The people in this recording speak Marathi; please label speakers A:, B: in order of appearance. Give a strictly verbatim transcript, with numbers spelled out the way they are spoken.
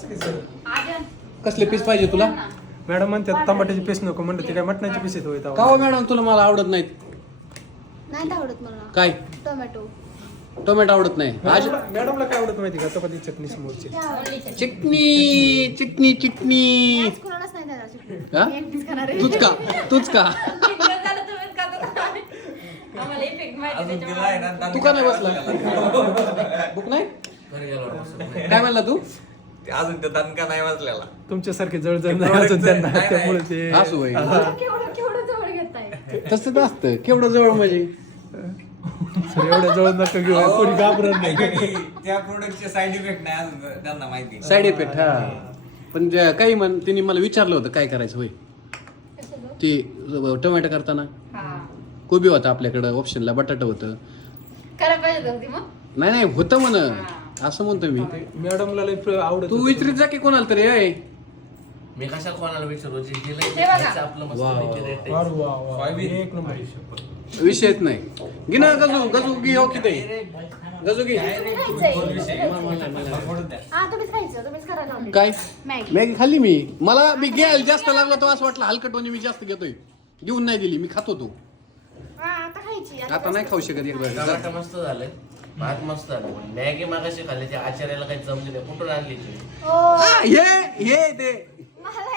A: कसले पीस पाहिजे तुला?
B: मॅडम म्हणतात टमाट्याची पीस नको म्हणलं, ते काय मटणाची पीस येत
A: का हो मॅडम तुला मला आवडत नाहीत?
C: नाही आवडत मला
A: काय
C: टोमॅटो.
A: टोमॅटो आवडत नाही? आज
B: मॅडमला काय आवडत माहिती का? चपाती चटणी समोरची
A: चिकनी चिकनी चिकनी
C: आज कोणालाच नाही देणार चिकन.
A: हा?
C: मी एकटीच खाणार आहे.
A: तूच का तूच का तू का नाही बसला? बुक नाही काय म्हणला तू?
D: अजून ते दणका नाही वाजलेला.
B: तुमच्यासारखे जळजळ नाही अजून त्यांना, त्यामुळे ते
A: असू बाई
C: केवढं केवढं जवळ घेताय.
A: तसं तर असतं केवढं जवळ म्हणजे
B: सर एवढ्या जवळ नका घेऊ, कोणी घाबरत नाही.
D: त्या प्रोडक्टचे साईड इफेक्ट नाही अजून त्यांना माहिती.
A: साईड इफेक्ट हा पण जे काही म्हण तिने मला विचारलं होतं काय करायचं होय ते टोमॅटो करताना. कोबी होता आपल्याकडं ऑप्शनला, बटाटा होतं.
C: करायला पाहिजे होती मग.
A: नाही नाही होतं म्हण असं म्हणतो मी.
B: मॅडमला लय आवडत
A: तू विचारित जा की कोणाला तरी आहे.
E: मी कशाला कोणाला विचारू जे
C: हे
E: गेलं
C: बघा.
E: आपलं मस्त
A: वा, वा,
E: पैकी rate आहे.
B: वा, वा, वा. एक नंबर.
A: विषयच नाही. घे ना गजू गजू घे हो किती गजू घे.
C: हा तुम्हीच खायचं, तुम्हीच करायला लावले.
A: काय
C: मॅगी.
A: मॅगी खाल्ली मी. मला मी घ्यायला जास्त लागला तो असं वाटलं हलकटवाणी मी जास्त घेतोय. घेऊन नाही दिली मी खातो तो.
C: हा आता खायची.
A: आता नाही खाऊ शकत एकदा.
E: टमाटर मस्त झाले, भात मस्त झालं. मॅगी मागाशी खाल्ली, त्या आचार्याला काही जमली नाही. कुठून आणली ती?
C: हो.
A: आ, हे हे ते
C: मला